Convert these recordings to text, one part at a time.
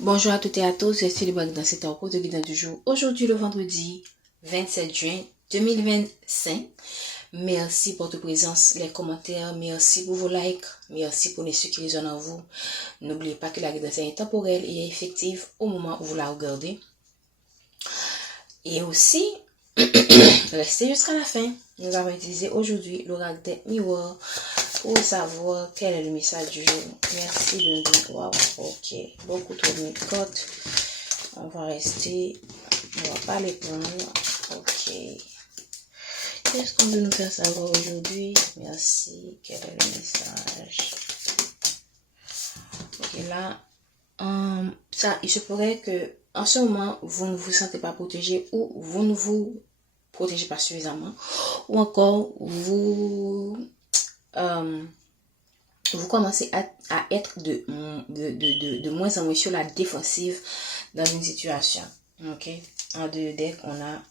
Bonjour à toutes et à tous, c'est Céline dans cet cours de guidance du jour. Aujourd'hui, le vendredi 27 juin 2025. Merci pour votre présence, les commentaires, merci pour vos likes, merci pour les ceux qui résonnent en vous. N'oubliez pas que la guidance est intemporelle et effective au moment où vous la regardez. Et aussi, restez jusqu'à la fin. Nous avons utilisé aujourd'hui l'oracle des miroirs pour savoir quel est le message du jour. Merci de nous dire. Wow, ok. Beaucoup trop de cotes. On va rester. On va pas les prendre. Ok. Qu'est-ce qu'on veut nous faire savoir aujourd'hui? Merci. Quel est le message? Ok, là. Ça, il se pourrait que en ce moment, vous ne vous sentez pas protégé ou vous ne vous protégez pas suffisamment ou encore vous commencez à être de moins en moins sur la défensive dans une situation. Ok, en deux decks, on a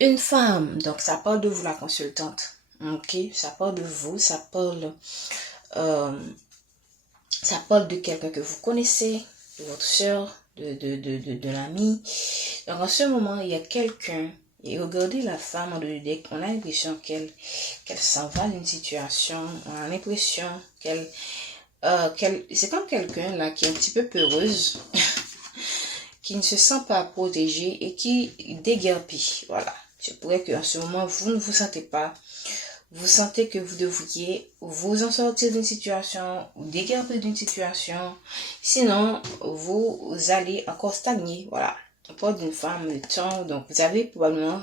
une femme, donc ça parle de vous la consultante. Ok, ça parle de vous, ça parle de quelqu'un que vous connaissez, de votre soeur, de l'ami. Donc en ce moment, il y a quelqu'un, et regardez la femme en deux decks, on a l'impression qu'elle s'en va d'une situation, on a l'impression qu'elle c'est comme quelqu'un là qui est un petit peu peureuse, qui ne se sent pas protégée et qui déguerpit. Voilà. Je pourrais qu'en ce moment, vous ne vous sentez pas. Vous sentez que vous devriez vous en sortir d'une situation ou déguerpir d'une situation. Sinon, vous allez encore stagner. Voilà. On parle d'une femme de temps. Donc, vous avez probablement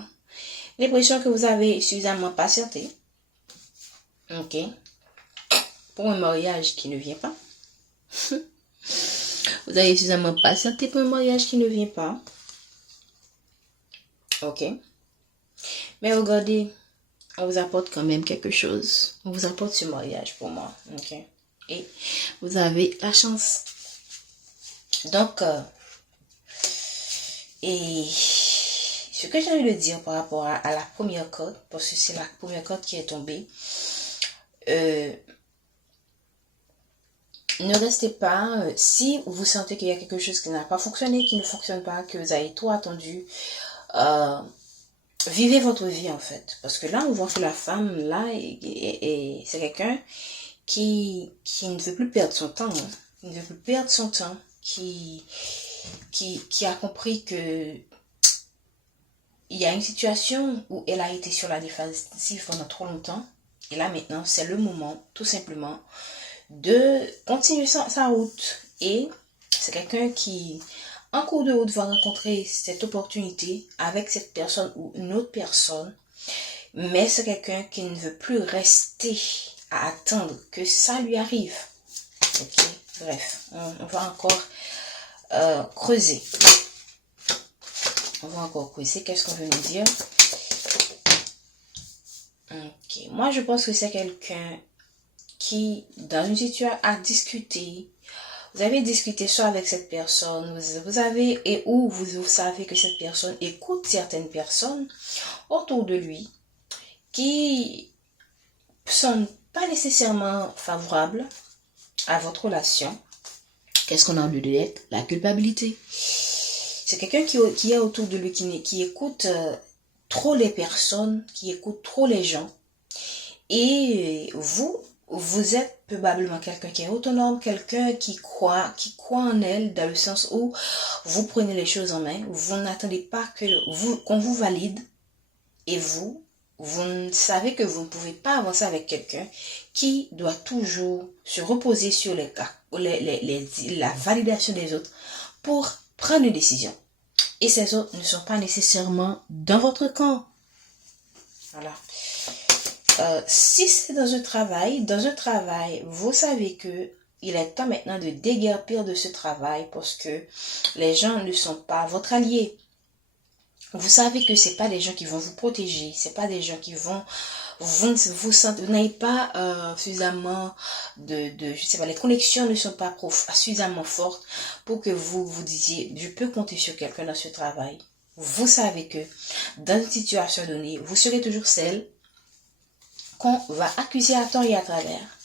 l'impression que vous avez suffisamment patienté. Ok. Pour un mariage qui ne vient pas. Vous avez suffisamment patienté pour un mariage qui ne vient pas. Ok. Mais regardez, on vous apporte quand même quelque chose. On vous apporte ce mariage pour moi. Ok. Et vous avez la chance. Donc, et ce que j'ai envie de dire par rapport à la première carte, parce que c'est la première carte qui est tombée, ne restez pas, si vous sentez qu'il y a quelque chose qui n'a pas fonctionné, qui ne fonctionne pas, que vous avez trop attendu, vivez votre vie en fait. Parce que là, on voit que la femme, là, et c'est quelqu'un qui ne veut plus perdre son temps. Hein. Il ne veut plus perdre son temps, qui a compris que il y a une situation où elle a été sur la défensive pendant trop longtemps. Et là, maintenant, c'est le moment, tout simplement, de continuer sa route. Et c'est quelqu'un qui, en cours de route, va rencontrer cette opportunité avec cette personne ou une autre personne. Mais c'est quelqu'un qui ne veut plus rester à attendre que ça lui arrive. Ok, bref, on va encore creuser. On va encore creuser. Qu'est-ce qu'on veut nous dire? Ok, moi je pense que c'est quelqu'un qui, dans une situation, a discuté. Vous avez discuté soit avec cette personne, vous avez, et où vous savez que cette personne écoute certaines personnes autour de lui qui ne sont pas nécessairement favorables à votre relation. Qu'est-ce qu'on a en lieu d'être? La culpabilité. C'est quelqu'un qui est autour de lui, qui écoute trop les personnes, qui écoute trop les gens. Et vous êtes probablement quelqu'un qui est autonome, quelqu'un qui croit en elle, dans le sens où vous prenez les choses en main, vous n'attendez pas qu'on vous valide, et vous savez que vous ne pouvez pas avancer avec quelqu'un qui doit toujours se reposer sur la validation des autres pour prendre une décision. Et ces autres ne sont pas nécessairement dans votre camp. Voilà. Si c'est dans un travail, vous savez que il est temps maintenant de déguerpir de ce travail parce que les gens ne sont pas votre allié. Vous savez que c'est pas des gens qui vont vous protéger, c'est pas des gens qui vont vous n'avez pas suffisamment je sais pas, les connexions ne sont pas suffisamment fortes pour que vous disiez je peux compter sur quelqu'un dans ce travail. Vous savez que dans une situation donnée, vous serez toujours celle qu'on va accuser à tort et à travers.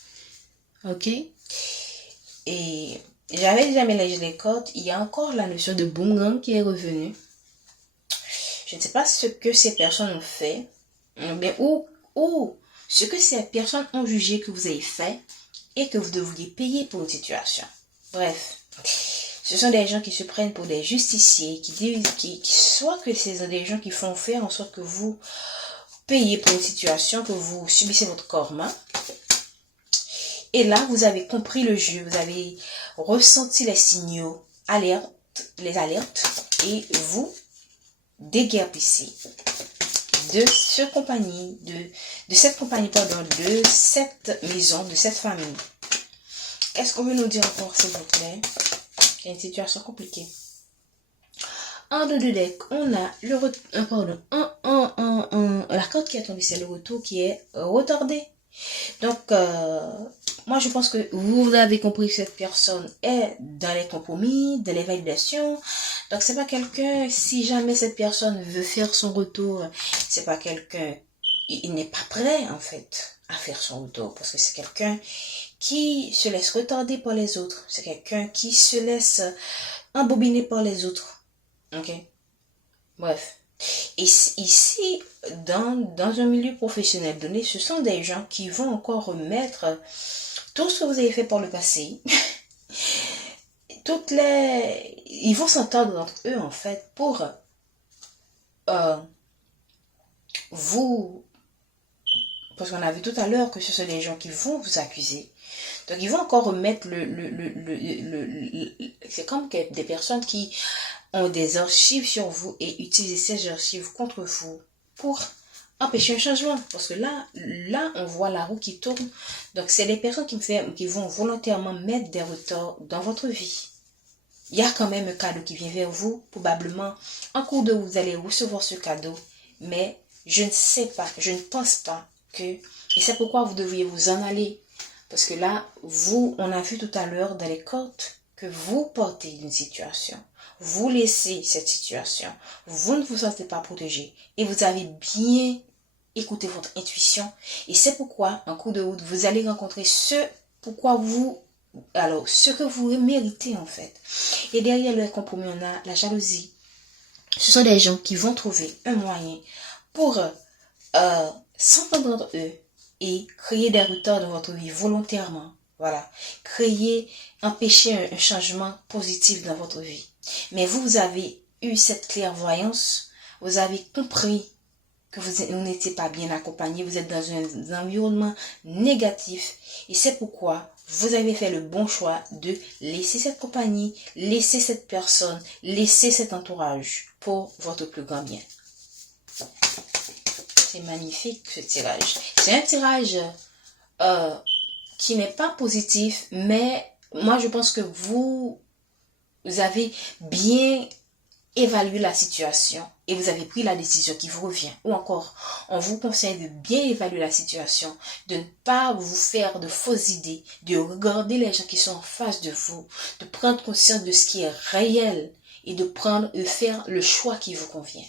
Ok? Et j'avais déjà mélangé les cartes. Il y a encore la notion de boomerang qui est revenue. Je ne sais pas ce que ces personnes ont fait, mais ou ce que ces personnes ont jugé que vous avez fait et que vous devriez payer pour une situation. Bref, ce sont des gens qui se prennent pour des justiciers, soit que ce sont des gens qui font faire en sorte que vous payez pour une situation, que vous subissez votre karma. Et là, vous avez compris le jeu, vous avez ressenti les signaux, les alertes, et vous déguerpissez de cette compagnie, de cette maison, de cette famille. Qu'est-ce qu'on veut nous dire encore, s'il vous plaît? Il y a une situation compliquée. En deux de deck, on a la carte qui est tombée, c'est le retour qui est retardé. Donc, moi, je pense que vous avez compris que cette personne est dans les compromis, dans les validations. Donc, c'est pas quelqu'un, si jamais cette personne veut faire son retour, c'est pas quelqu'un, il n'est pas prêt, en fait, à faire son retour. Parce que c'est quelqu'un qui se laisse retarder par les autres. C'est quelqu'un qui se laisse embobiner par les autres. Ok? Bref. Et ici, dans un milieu professionnel donné, ce sont des gens qui vont encore remettre tout ce que vous avez fait par le passé. Ils vont s'entendre entre eux, en fait, pour vous... Parce qu'on a vu tout à l'heure que ce sont des gens qui vont vous accuser. Donc, ils vont encore remettre c'est comme des personnes qui ont des archives sur vous et utilisent ces archives contre vous pour empêcher un changement. Parce que là, on voit la roue qui tourne. Donc, c'est des personnes qui vont volontairement mettre des retards dans votre vie. Il y a quand même un cadeau qui vient vers vous. Probablement, en cours de route, vous allez recevoir ce cadeau. Mais je ne sais pas, je ne pense pas que... Et c'est pourquoi vous devriez vous en aller. Parce que là, on a vu tout à l'heure dans les cartes que vous portez d'une situation. Vous laissez cette situation. Vous ne vous sentez pas protégé. Et vous avez bien écouté votre intuition. Et c'est pourquoi, en cours de route, vous allez rencontrer ce que vous méritez en fait. Et derrière le compromis, on a la jalousie. Ce sont des gens qui vont trouver un moyen pour s'entendre entre eux et créer des retards dans votre vie volontairement. Voilà. Empêcher un changement positif dans votre vie. Mais vous avez eu cette clairvoyance, vous avez compris que vous n'étiez pas bien accompagné, vous êtes dans un environnement négatif et c'est pourquoi vous avez fait le bon choix de laisser cette compagnie, laisser cette personne, laisser cet entourage pour votre plus grand bien. C'est magnifique ce tirage. C'est un tirage qui n'est pas positif, mais moi je pense que vous avez bien évalué la situation et vous avez pris la décision qui vous revient. Ou encore, on vous conseille de bien évaluer la situation, de ne pas vous faire de fausses idées, de regarder les gens qui sont en face de vous, de prendre conscience de ce qui est réel et de faire le choix qui vous convient.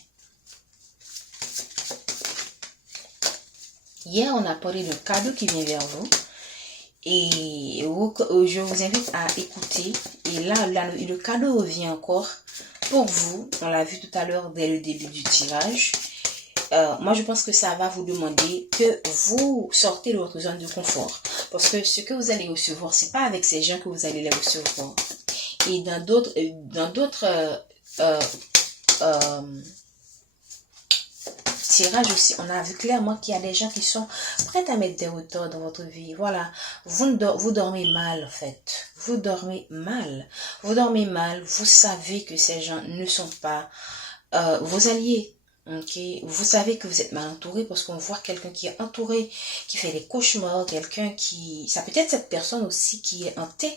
Hier, on a parlé d'un cadeau qui vient vers vous. Et je vous invite à écouter. Et là, le cadeau revient encore pour vous. On l'a vu tout à l'heure dès le début du tirage. Moi, je pense que ça va vous demander que vous sortez de votre zone de confort. Parce que ce que vous allez recevoir, c'est pas avec ces gens que vous allez les recevoir. Et dans d'autres tirage aussi, on a vu clairement qu'il y a des gens qui sont prêts à mettre des retards dans votre vie. Voilà, vous dormez mal en fait. Vous dormez mal. Vous dormez mal, vous savez que ces gens ne sont pas vos alliés. Okay? Vous savez que vous êtes mal entouré parce qu'on voit quelqu'un qui est entouré, qui fait des cauchemars, quelqu'un qui... Ça peut être cette personne aussi qui est hantée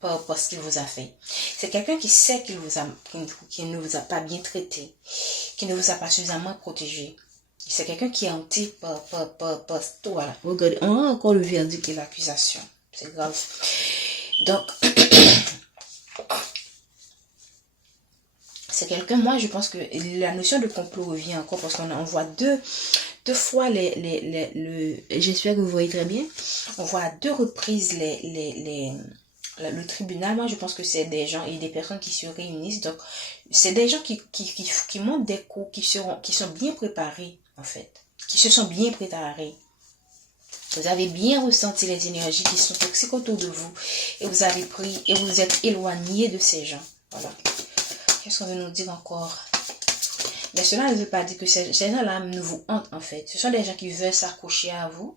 par ce qu'il vous a fait. C'est quelqu'un qui sait qu'il ne vous a pas bien traité, qui ne vous a pas suffisamment protégé. C'est quelqu'un qui est hanté par voilà. Regardez, on a encore le verdict et l'accusation. C'est grave. Donc, c'est quelqu'un, moi je pense que la notion de complot revient encore parce qu'on voit deux fois j'espère que vous voyez très bien. On voit à deux reprises le tribunal, moi je pense que c'est des gens et des personnes qui se réunissent. Donc, c'est des gens qui montent des cours, qui sont bien préparés, en fait. Qui se sont bien préparés. Vous avez bien ressenti les énergies qui sont toxiques autour de vous. Et vous avez pris et vous êtes éloigné de ces gens. Voilà. Qu'est-ce qu'on veut nous dire encore? Mais cela ne veut pas dire que ces gens-là ne vous hantent, en fait. Ce sont des gens qui veulent s'accrocher à vous.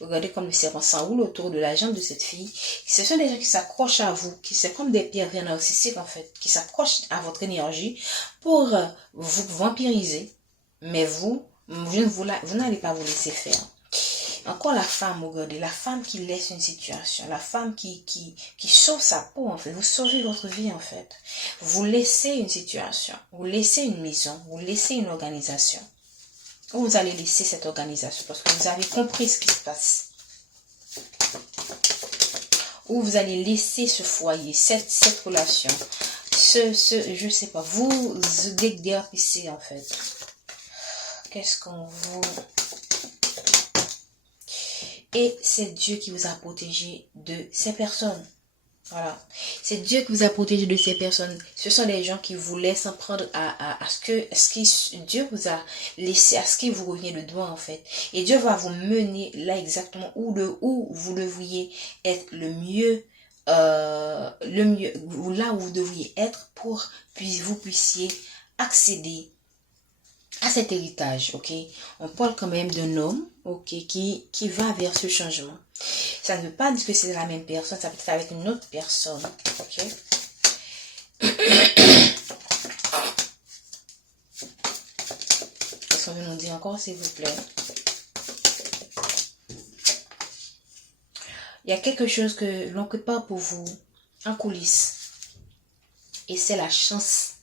Regardez comme le serpent s'enroule autour de la jambe de cette fille. Ce sont des gens qui s'accrochent à vous, qui c'est comme des pierres narcissiques en fait, qui s'accrochent à votre énergie pour vous vampiriser. Mais vous n'allez pas vous laisser faire. Encore la femme, regardez, la femme qui laisse une situation, la femme qui sauve sa peau en fait. Vous sauvez votre vie en fait. Vous laissez une situation, vous laissez une maison, vous laissez une organisation. Où vous allez laisser cette organisation parce que vous avez compris ce qui se passe. Où vous allez laisser ce foyer, cette relation, je sais pas, vous déguerpissez en fait. Qu'est-ce qu'on vous... Et c'est Dieu qui vous a protégé de ces personnes. Voilà. C'est Dieu qui vous a protégé de ces personnes. Ce sont des gens qui vous laissent en prendre à ce que Dieu vous a laissé, à ce qui vous revient de droit en fait. Et Dieu va vous mener là exactement où vous devriez être le mieux, là où vous devriez être pour que vous puissiez accéder à cet héritage, ok? On parle quand même d'un homme, ok, qui va vers ce changement. Ça ne veut pas dire que c'est la même personne, ça peut être avec une autre personne, ok? Qu'est-ce qu'on veut nous dire encore, s'il vous plaît? Il y a quelque chose que l'on prépare pour vous en coulisses. Et c'est la chance.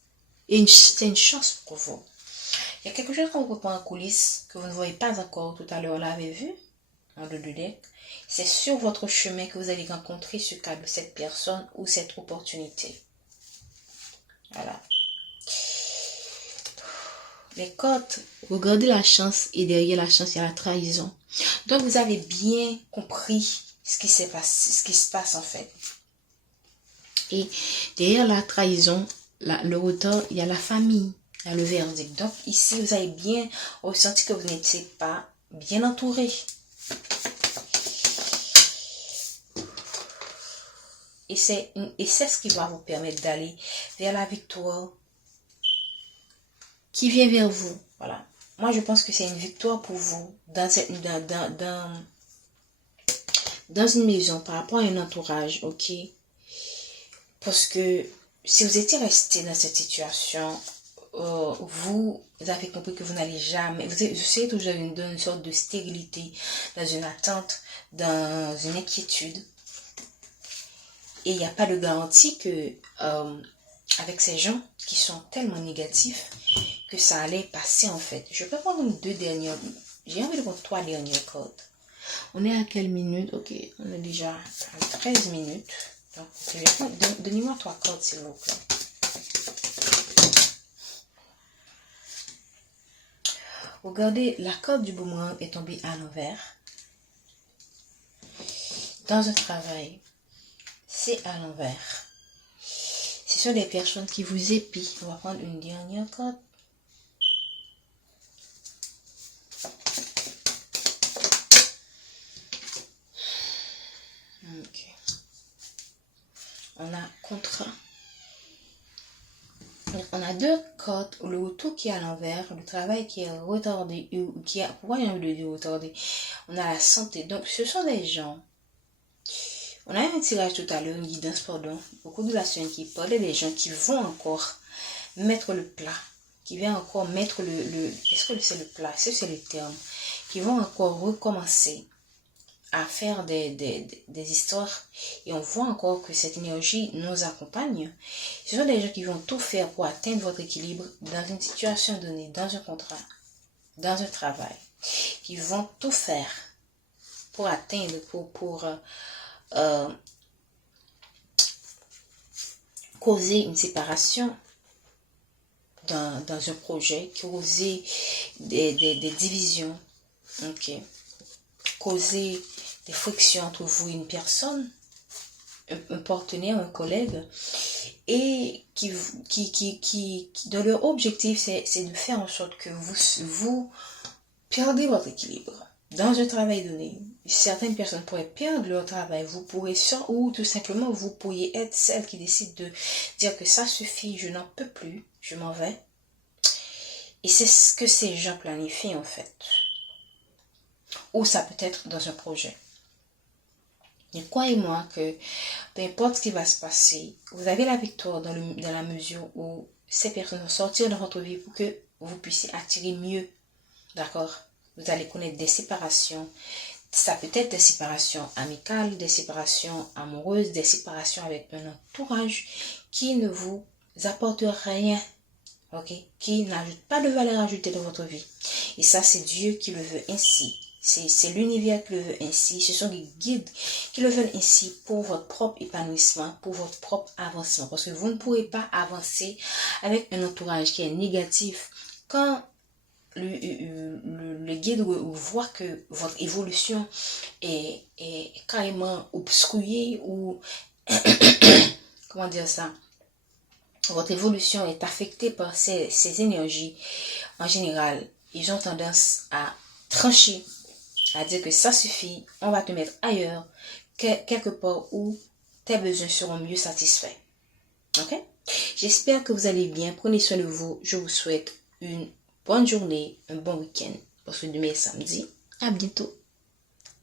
C'est une chance pour vous. Il y a quelque chose qu'on vous prépare en coulisses que vous ne voyez pas encore. Tout à l'heure, on l'avait vu en deux deck. C'est sur votre chemin que vous allez rencontrer ce cas de cette personne ou cette opportunité. Voilà. Les cartes, regardez la chance et derrière la chance, il y a la trahison. Donc, vous avez bien compris ce qui se passe en fait. Et derrière la trahison, le retard, il y a la famille, il y a le verdict. Donc, ici, vous avez bien ressenti que vous n'étiez pas bien entouré. Et c'est ce qui va vous permettre d'aller vers la victoire qui vient vers vous. Voilà. Moi, je pense que c'est une victoire pour vous dans une maison par rapport à un entourage, ok? Parce que si vous étiez resté dans cette situation, vous avez compris que vous n'allez jamais, vous serez toujours dans une sorte de stérilité, dans une attente, dans une inquiétude. Et il n'y a pas de garantie que avec ces gens qui sont tellement négatifs que ça allait passer en fait. Je peux prendre deux dernières, j'ai envie de prendre 3 dernières cartes. On est à quelle minute? Ok, on est déjà à 13 minutes. Donc, donnez-moi 3 cartes s'il vous plaît. Regardez, la carte du boomerang est tombée à l'envers. Dans un travail, c'est à l'envers. Ce sont des personnes qui vous épient. On va prendre une dernière carte. Ok. On a contrat. On a 2 cartes, le retour qui est à l'envers, le travail qui est retardé, qui a, pourquoi il y a envie de dire retardé? On a la santé. Donc, ce sont des gens. On a eu un tirage tout à l'heure, une guidance, pardon. Beaucoup de la semaine qui parlait des gens qui vont encore mettre le plat, qui viennent encore mettre est-ce que c'est le plat, est-ce que c'est le terme, qui vont encore recommencer à faire des histoires et on voit encore que cette énergie nous accompagne. Ce sont des gens qui vont tout faire pour atteindre votre équilibre dans une situation donnée, dans un contrat, dans un travail, qui vont tout faire pour atteindre, pour causer une séparation dans un projet, causer des divisions, ok, causer des frictions entre vous et une personne, un partenaire, un collègue, et dont leur objectif, c'est de faire en sorte que vous perdez votre équilibre. Dans un travail donné, certaines personnes pourraient perdre leur travail, vous pourrez ou tout simplement vous pourriez être celle qui décide de dire que ça suffit, je n'en peux plus, je m'en vais. Et c'est ce que ces gens planifient en fait. Ou ça peut être dans un projet. Et croyez-moi que peu importe ce qui va se passer, vous avez la victoire dans la mesure où ces personnes vont sortir de votre vie pour que vous puissiez attirer mieux. D'accord? Vous allez connaître des séparations. Ça peut être des séparations amicales, des séparations amoureuses, des séparations avec un entourage qui ne vous apporte rien. Ok? Qui n'ajoute pas de valeur ajoutée dans votre vie. Et ça, c'est Dieu qui le veut ainsi. C'est l'univers qui le veut ainsi. Ce sont des guides qui le veulent ainsi pour votre propre épanouissement, pour votre propre avancement. Parce que vous ne pourrez pas avancer avec un entourage qui est négatif. Quand le guide voit que votre évolution est carrément obstruée ou comment dire ça, votre évolution est affectée par ces énergies, en général, ils ont tendance à trancher, à dire que ça suffit, on va te mettre ailleurs, quelque part où tes besoins seront mieux satisfaits. Ok? J'espère que vous allez bien, prenez soin de vous, je vous souhaite une bonne journée, un bon week-end, parce que demain est samedi. À bientôt.